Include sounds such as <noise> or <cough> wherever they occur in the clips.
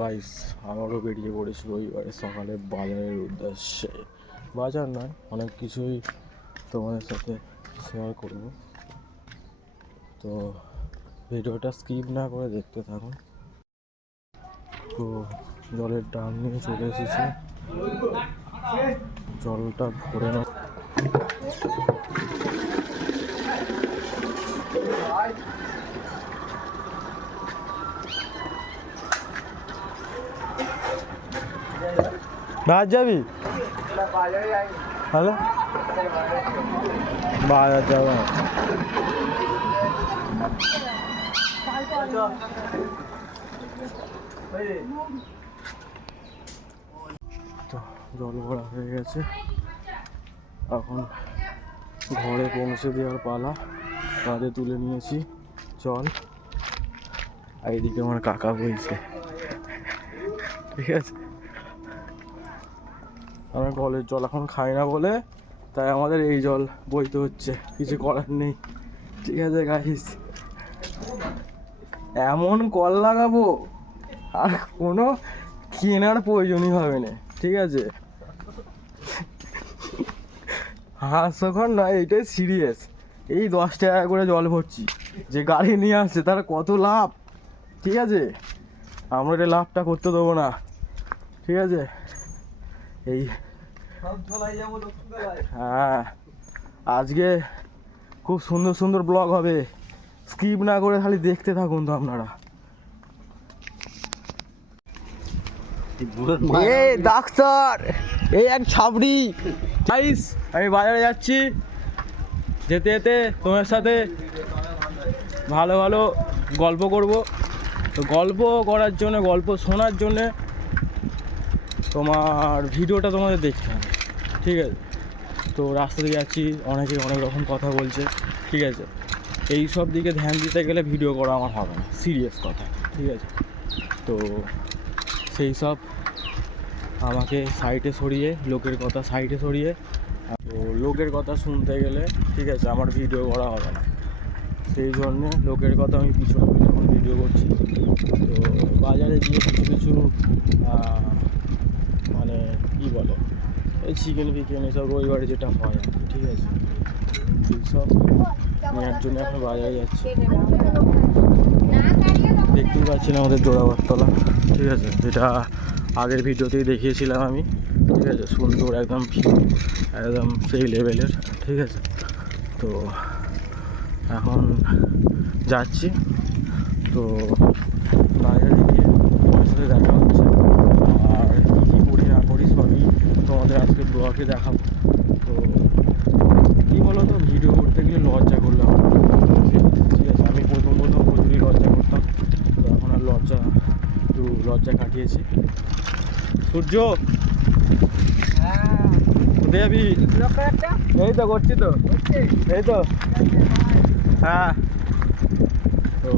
Guys আমারও বেরিয়ে পড়েছি রবিবারে সকালে বাজারের উদ্দেশ্যে। বাজার নয়, অনেক কিছুই তোমাদের সাথে শেয়ার করব। তো ভিডিওটা স্কিপ না করে দেখতে থাকুন। তো জলের ড্রাম নিয়ে চলে এসেছি। জলটা ভরে না বাজার যাবি? হ্যালো? বাজার যাব। তো জল ভরা হয়ে গেছে। এখন ঘরে পৌঁছে দেওয়ার পালা। কাঁধে তুলে নিয়েছি। জল আর এদিকে আমার কাকা বইছে। ঠিক আছে? আমরা কলের জল এখন খাই না বলে তাই আমাদের এই জল বইতে হচ্ছে, কিছু করার নেই। ঠিক আছে গাইস এমন কল লাগাবো, আর কোনো কেনার প্রয়োজনই হবে না, ঠিক আছে? হাস্যকর নয় এইটাই সিরিয়াস এই দশ টাকা করে জল ভরছি, যে গাড়ি নিয়ে আসছে, তার কত লাভ? ঠিক আছে? আমরা এটা লাভটা করতে দেবো না, ঠিক আছে? এই হ্যাঁ আজকে খুব সুন্দর সুন্দর ব্লগ হবে। স্কিপ না করে খালি দেখতে থাকুন তো আপনারা। এ ডাক্তার এই এক ছাবড়ি। গাইস আমি বাজারে যাচ্ছি। যেতে যেতে তোমার সাথে ভালো ভালো গল্প করব। তো গল্প করার জন্য গল্প শোনার জন্যে তোমার ভিডিওটা তোমাদের দেখতে হবে, ঠিক আছে? তো রাস্তা দিয়ে যাচ্ছি, অনেকে অনেক রকম কথা বলছে, ঠিক আছে? এই সব দিকে ধ্যান দিতে গেলে ভিডিও করা আমার হবে না, সিরিয়াস কথা, ঠিক আছে? তো সেই সব আমাকে সাইডে সরিয়ে, লোকের কথা সাইডে সরিয়ে, তো লোকের কথা শুনতে গেলে, ঠিক আছে, আমার ভিডিও করা হবে না। সেই জন্য লোকের কথা আমি পিছনে পিছনে ভিডিও করছি। তো বাজারে গিয়ে কিছু কিছু কী বলে? এই চিকেন ফিকেন এসব রবিবারে যেটা হয় আর কি, ঠিক আছে? এইসব নেওয়ার জন্য এখন বাজারে যাচ্ছি। দেখতেই পাচ্ছেন আমাদের জোড়াবারতলা ঠিক আছে? যেটা আগের ভিডিওতেই দেখিয়েছিলাম আমি, ঠিক আছে? সুন্দর একদম একদম সেই লেভেলের ঠিক আছে? তো এখন যাচ্ছি। তো বাজারে গিয়ে তোমার দেখা হচ্ছে আর কী কী করি না করি সবই তোমাদের ব্লগে দেখাবো। তো কী বলো তো ভিডিও করতে গেলে লজ্জা করলে হবে। না। ঠিক আছে, আমি প্রথম প্রথম প্রচুরই লজ্জা করতাম। তো এখন আর লজ্জা, একটু লজ্জা কাটিয়েছি। সূর্য, কোথায় যাবি? এই তো, করছি তো। এই তো। হ্যাঁ। তো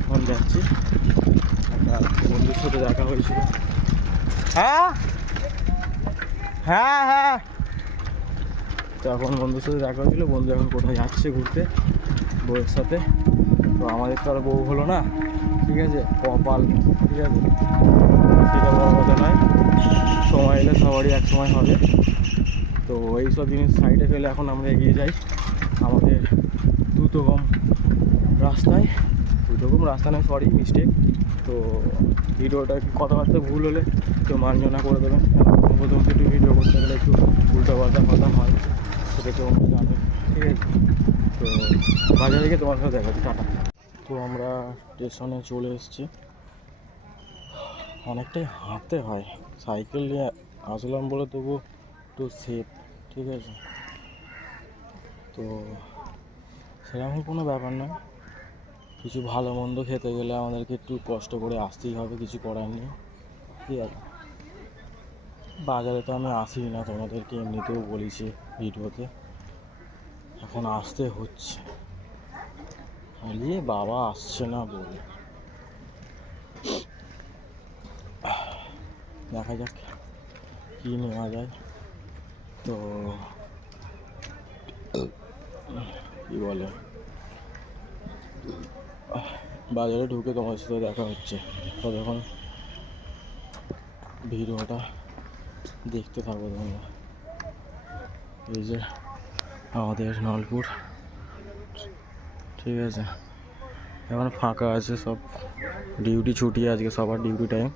এখন যাচ্ছি। বন্ধুর সাথে দেখা হয়েছিল। হ্যাঁ? হ্যাঁ হ্যাঁ। তো এখন বন্ধুর সাথে দেখা হয়েছিল। বন্ধু এখন কোথায় যাচ্ছে ঘুরতে? বউয়ের সাথে। তো আমাদের তো আর বউ হলো না। ঠিক আছে? কপাল। ঠিক আছে? সেটা বড় কথা নয়। সময় এলে সবারই এক সময় হবে। তো এইসব জিনিস সাইডে ফেলে এখন আমরা এগিয়ে যাই। আমাদের দ্রুতগম রাস্তায়। দ্রুতগম রাস্তা নয় সরি মিস্টেক তো ভিডিওটা কথাবার্তা ভুল হলে একটু মার্জনা করে দেবেন। প্রথম তো একটু ভিডিও করতে গেলে একটু উল্টো পাল্টা কথা হয়, সেটা তোমরা জানো। ঠিক আছে? তো বাজারে গিয়ে তোমার সাথে দেখা টাটা। তো আমরা স্টেশনে চলে এসেছি। অনেকটাই হাঁটতে হয়। সাইকেল নিয়ে আসলাম বলে তবু একটু সেফ ঠিক আছে? তো সেরকম কোনো ব্যাপার নয়। কিছু ভালো মন্দ খেতে গেলে আমাদেরকে একটু কষ্ট করে আসতেই হবে, কিছু করার নেই। ঠিক আছে। বাজারে তো আমি আসি না, তোমাদেরকে এমনিতেও বলেছি ভিডিওতে। এখন আসতে হচ্ছে। খালিয়ে বাবা আসছে না বলে। দেখা যাক কী নেওয়া যায়। তো কী বলে? বাজারে ঢুকে তোমার সাথে দেখা হচ্ছে। ততক্ষণ ভিডিওটা দেখতে থাকো তোমরা। এই যে আমাদের নলপুর। ঠিক আছে? এখন ফাঁকা আছে সব। ডিউটি ছুটি আজকে, সবার ডিউটি টাইম।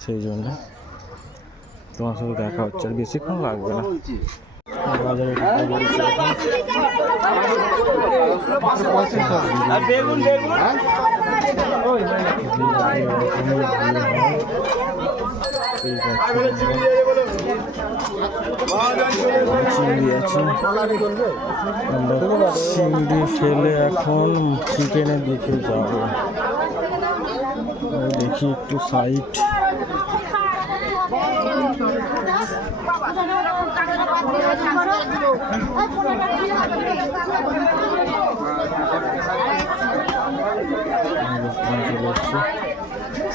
সেই জন্য তোমার সাথে দেখা হচ্ছে। আর বেশিক্ষণ লাগবে না। চিংড়ি আছে চিংড়ি ফেলে এখন চিকেনের দিকে যাব। দেখি একটু সাইড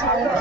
চলে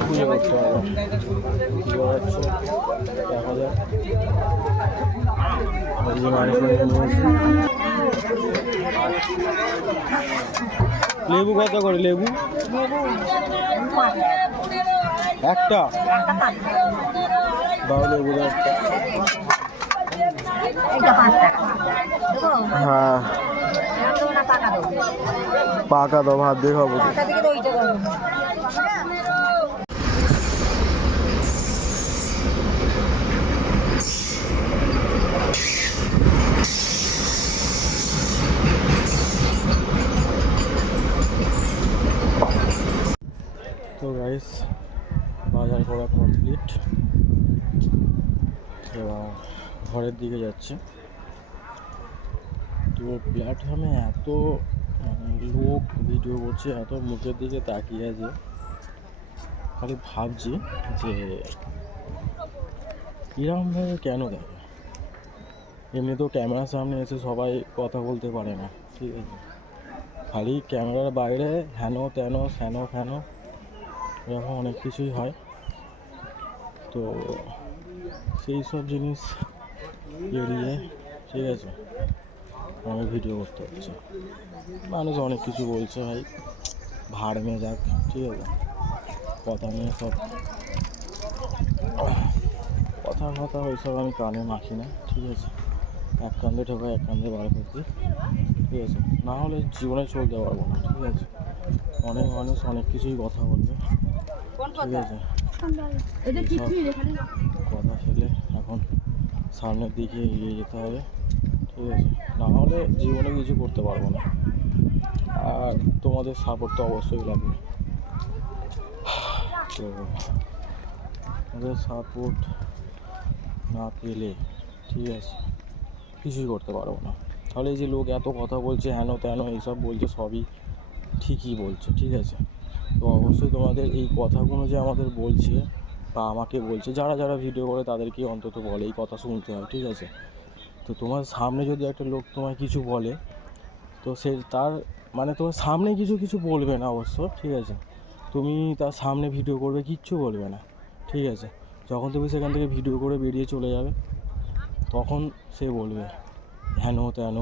পুজো করতে হবে। লেবু কত করে লেবু? একটা? দাও লেবু একটা। হ্যাঁ। পাকা দাও ভাত দিয়ে খাব। গাইস বাজার করা কমপ্লিট এবার ঘরের দিকে যাচ্ছে। তো প্ল্যাটফর্মে এত মানে লোক ভিডিও করছে, এত মুখের দিকে তাকিয়ে আছে। খালি ভাবছি যে এরকমভাবে কেন দেখে? এমনি তো ক্যামেরার সামনে এসে সবাই কথা বলতে পারে না, ঠিক আছে? খালি ক্যামেরার বাইরে হেন তেন স্যানো ফ্যানো এরকম অনেক কিছুই হয়। তো, সেই সব জিনিস এড়িয়ে, ঠিক আছে? আমি ভিডিও করতে হচ্ছে মানুষ অনেক কিছু বলছে ভাই। ভাড় মেয়ে যাক ঠিক আছে? কথা নিয়ে সব কথা কথা ওইসব আমি কানে মাখি না ঠিক আছে? এক কান্দে ঢোকা এক কান্দে বার করতে ঠিক আছে? না হলে জীবনে চলতে পারব না ঠিক আছে? অনেক মানুষ অনেক কিছুই কথা বলবে ঠিক আছে? কথা ফেলে এখন সামনের দিকে এগিয়ে যেতে হবে। ঠিক আছে? না হলে জীবনে কিছু করতে পারব না। আর তোমাদের সাপোর্ট তো অবশ্যই লাগবে। <sighs> তো তোমাদের সাপোর্ট না পেলে ঠিক আছে, কিছুই করতে পারব না। তাহলে যে লোক এত কথা বলছে, হেন তেন, এইসব বলছে, সবই ঠিকই বলছে, ঠিক আছে? তো অবশ্যই তোমাদের এই কথাগুলো যে আমাদের বলছে বা আমাকে বলছে, যারা যারা ভিডিও করে তাদেরকে অন্তত বলে, এই কথা শুনতে হয়, ঠিক আছে? তো তোমার সামনে যদি একটা লোক তোমায় কিছু বলে, তো সে তার মানে তোমার সামনে কিছু কিছু বলবে না অবশ্য, ঠিক আছে? তুমি তার সামনে ভিডিও করবে, কিচ্ছু বলবে না, ঠিক আছে? যখন তুমি সেখান থেকে ভিডিও করে বেরিয়ে চলে যাবে, তখন সে বলবে, হেন তেন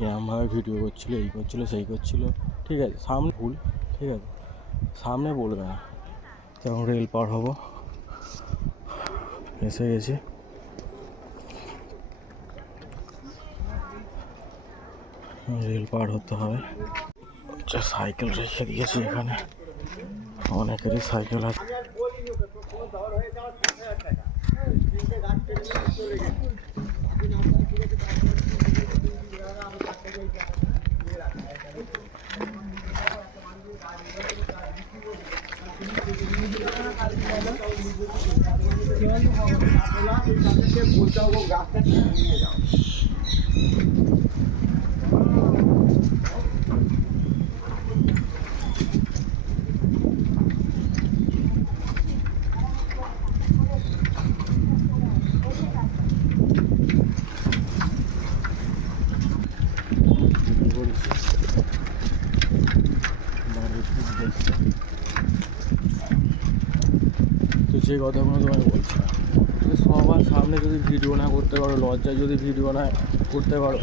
এরমভাবে ভিডিও করছিল, এই করছিল, সেই করছিল। ঠিক আছে? সামনে ভুল, ঠিক আছে? সামনে বলবে না। তখন রেল পার হব। এসে গেছি। রেল পার হতে হবে আচ্ছা সাইকেল রেখে দিয়েছি এখানে অনেকেরই সাইকেল আছে বলতে হবে গাছটা নিয়ে যাও তো যে কথাগুলো তোমায় বলছি। সবার সামনে যদি ভিডিও না করতে পারো, লজ্জায় যদি ভিডিও না করতে পারো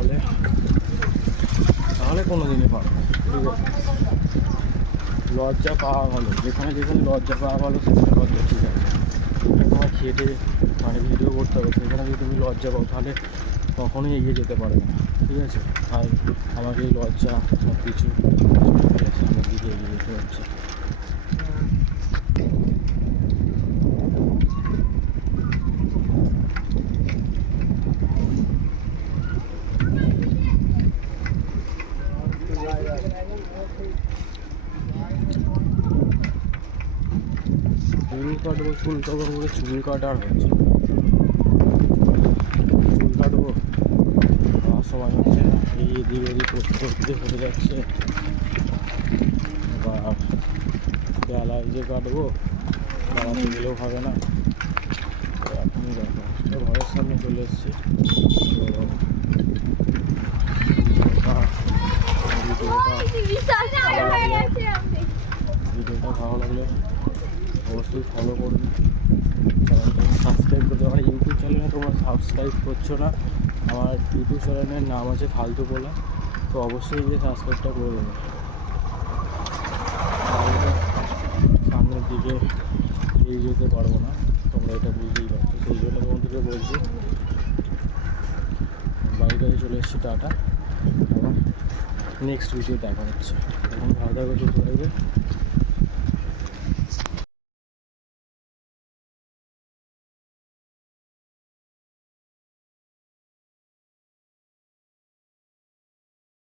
তাহলে? তাহলে কোনো দিনই না, ঠিক আছে লজ্জা পাওয়া ভালো। যেখানে যেখানে লজ্জা পাওয়া ভালো সেখানে লজ্জা ঠিক আছে। তোমার খেটে মানে ভিডিও করতে হবে। সেখানে যদি তুমি লজ্জা পাও তাহলে কখনোই এগিয়ে যেতে পারবে না। ঠিক আছে? আর আমাকে লজ্জা সব কিছু সামনের দিকে এগিয়ে যেতে হচ্ছে চুল কাটবো চুল কাটবো করে চুল কাটার হচ্ছে চুল কাটবো। সময় হচ্ছে না এই এদিক ওদিক করতে করতে হয়ে যাচ্ছে। বা বেলায় যে কাটবো, বেলাতে গেলেও হবে না। তো এখনই দেখো ঘরের সামনে চলে এসেছি তো ভিডিওটা ভিডিওটা ভালো লাগলে অবশ্যই ফলো করবে। চ্যানেলটাকে সাবস্ক্রাইব করতে আমার ইউটিউব চ্যানেলে তোমরা সাবস্ক্রাইব করছ না, আমার ইউটিউব চ্যানেলের নাম আছে ফালতু বলা। তো অবশ্যই গিয়ে সাবস্ক্রাইবটা করে দেবে। সামনের দিকে এগিয়ে যেতে পারব না। তোমরা এটা বুঝতেই পারছ। সেই জন্য তোমাদেরকে বলছি বাড়িতে চলে এসেছি টাটা। আবার নেক্সট ভিডিও দেখা হচ্ছে। এখন ভালো থাকবে সুস্থ থাকবে